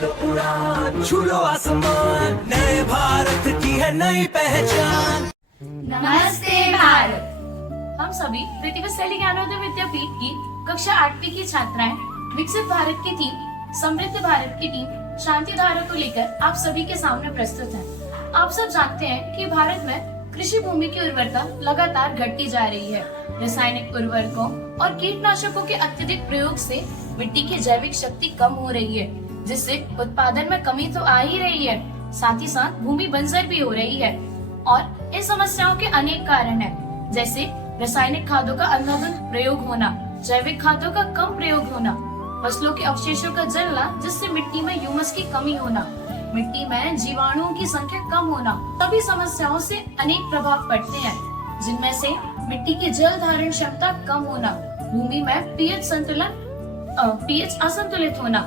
लो उड़ान, छू लो आसमान, नए भारत की है नई पहचान। नमस्ते भारत। हम सभी पृथ्वी शैली ज्ञानोदय विद्यापीठ की कक्षा 8वीं की छात्राएं विकसित भारत की टीम, समृद्ध भारत की टीम शांति धारा को लेकर आप सभी के सामने प्रस्तुत है। आप सब जानते हैं कि भारत में कृषि भूमि की उर्वरता लगातार घटती जा रही है। रासायनिक उर्वरकों और कीटनाशकों के अत्यधिक प्रयोग से मिट्टी की जैविक शक्ति कम हो रही है, जिससे उत्पादन में कमी तो आ ही रही है, साथ ही साथ भूमि बंजर भी हो रही है। और इन समस्याओं के अनेक कारण हैं, जैसे रासायनिक खादों का अंधाधुंध प्रयोग होना, जैविक खादों का कम प्रयोग होना, फसलों के अवशेषों का जलना जिससे मिट्टी में ह्यूमस की कमी होना, मिट्टी में जीवाणुओं की संख्या कम होना। सभी समस्याओं से अनेक प्रभाव पड़ते हैं, जिनमें से मिट्टी की जल धारण क्षमता कम होना, भूमि में पीएच असंतुलित होना,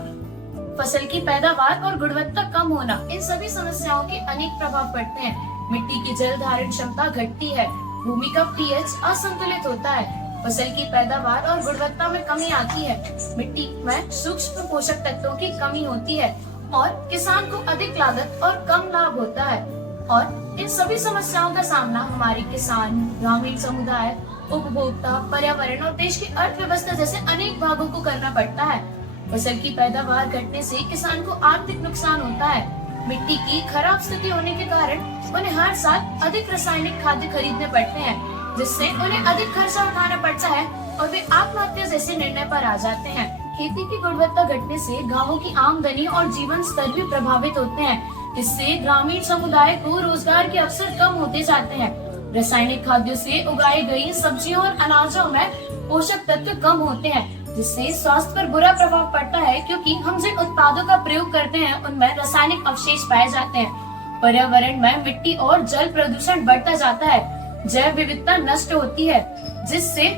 फसल की पैदावार और गुणवत्ता कम होना। इन सभी समस्याओं के अनेक प्रभाव पड़ते हैं। मिट्टी की जल धारण क्षमता घटती है, भूमि का पीएच असंतुलित होता है, फसल की पैदावार और गुणवत्ता में कमी आती है, मिट्टी में सूक्ष्म पोषक तत्वों की कमी होती है और किसान को अधिक लागत और कम लाभ होता है। और इन सभी समस्याओं का सामना हमारे किसान, ग्रामीण समुदाय, उपभोक्ता, पर्यावरण और देश की अर्थव्यवस्था जैसे अनेक भागों को करना पड़ता है। फसल की पैदावार घटने से किसान को आर्थिक नुकसान होता है। मिट्टी की खराब स्थिति होने के कारण उन्हें हर साल अधिक रासायनिक खाद्य खरीदने पड़ते हैं, जिससे उन्हें अधिक खर्चा उठाना पड़ता है और वे आत्महत्या जैसे निर्णय पर आ जाते हैं। खेती की गुणवत्ता घटने से गांवों की आमदनी और जीवन स्तर भी प्रभावित होते हैं। इससे ग्रामीण समुदाय को रोजगार के अवसर कम होते जाते हैं। रासायनिक खाद्यों से उगाई गई सब्जियों और अनाजों में पोषक तत्व कम होते हैं, जिससे स्वास्थ्य पर बुरा प्रभाव पड़ता है, क्योंकि हम जिन उत्पादों का प्रयोग करते हैं उनमें रासायनिक अवशेष पाए जाते हैं। पर्यावरण में मिट्टी और जल प्रदूषण बढ़ता जाता है, जैव विविधता नष्ट होती है, जिससे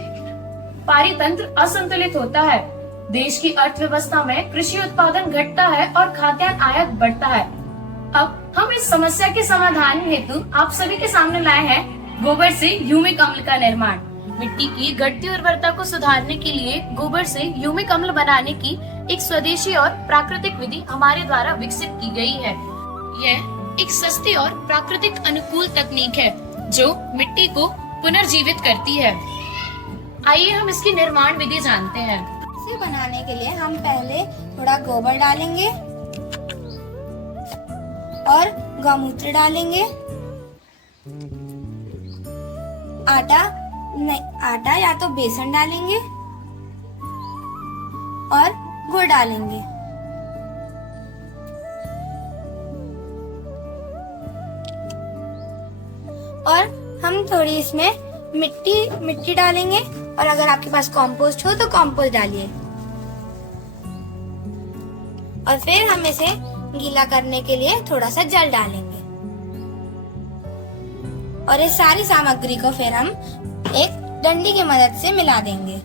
पारितंत्र असंतुलित होता है। देश की अर्थव्यवस्था में कृषि उत्पादन घटता है और खाद्यान्न आयात बढ़ता है। अब हम इस समस्या के समाधान हेतु आप सभी के सामने लाए हैं गोबर से ह्यूमिक अम्ल का निर्माण। मिट्टी की घटती उर्वरता को सुधारने के लिए गोबर से ह्यूमिक अम्ल बनाने की एक स्वदेशी और प्राकृतिक विधि हमारे द्वारा विकसित की गई है। यह एक सस्ती और प्राकृतिक अनुकूल तकनीक है जो मिट्टी को पुनर्जीवित करती है। आइए हम इसकी निर्माण विधि जानते हैं। इसे बनाने के लिए हम पहले थोड़ा गोबर डालेंगे और गौमूत्र डालेंगे, आटा या तो बेसन डालेंगे और गुड़ डालेंगे। और हम थोड़ी इसमें मिट्टी डालेंगे, और अगर आपके पास कंपोस्ट हो तो कंपोस्ट डालिए। और फिर हम इसे गीला करने के लिए थोड़ा सा जल डालेंगे और इस सारी सामग्री को फिर हम एक डंडी की मदद से मिला देंगे।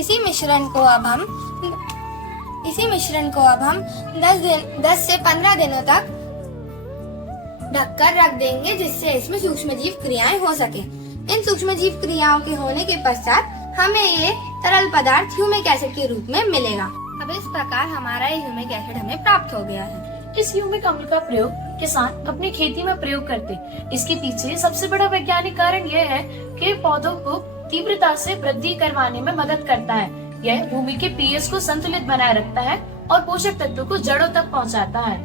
इसी मिश्रण को अब हम 10 से 15 दिनों तक ढककर रख देंगे, जिससे इसमें सूक्ष्मजीव क्रियाएं हो सके। इन सूक्ष्मजीव क्रियाओं के होने के पश्चात हमें ये तरल पदार्थ ह्यूमिक एसिड के रूप में मिलेगा। अब इस प्रकार हमारा ये ह्यूमिक एसिड हमें प्राप्त हो गया है। इस ह्यूमिक अम्ल का प्रयोग किसान अपनी खेती में प्रयोग करते। इसके पीछे सबसे बड़ा वैज्ञानिक कारण यह है कि पौधों को तीव्रता से वृद्धि करवाने में मदद करता है। यह भूमि के पीएच को संतुलित बनाए रखता है और पोषक तत्वों को जड़ों तक पहुंचाता है।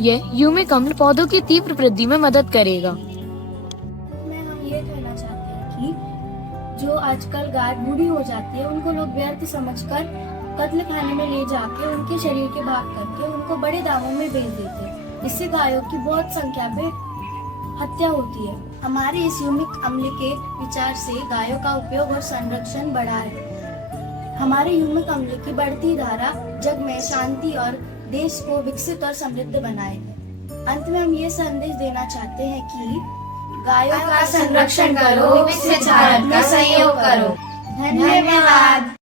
यह ह्यूमिक अम्ल पौधों की तीव्र वृद्धि में मदद करेगा। हम ये कहना चाहते हैं कि जो आजकल गाय बूढ़ी हो जाती है, उनको लोग व्यर्थ समझकर कत्ल खाने में ले जाके उनके शरीर के भाग करके उनको बड़े दामों में बेच देते हैं। इससे गायों की बहुत संख्या पे हत्या होती है। हमारे इस ह्यूमिक अम्ल के विचार से गायों का उपयोग और संरक्षण बढ़ा है। हमारे ह्यूमिक अम्ल की बढ़ती धारा जग में शांति और देश को विकसित और समृद्ध बनाएगी। अंत में हम ये संदेश देना चाहते हैं कि गायों का संरक्षण करो, विकसित भारत का सहयोग करो। धन्यवाद।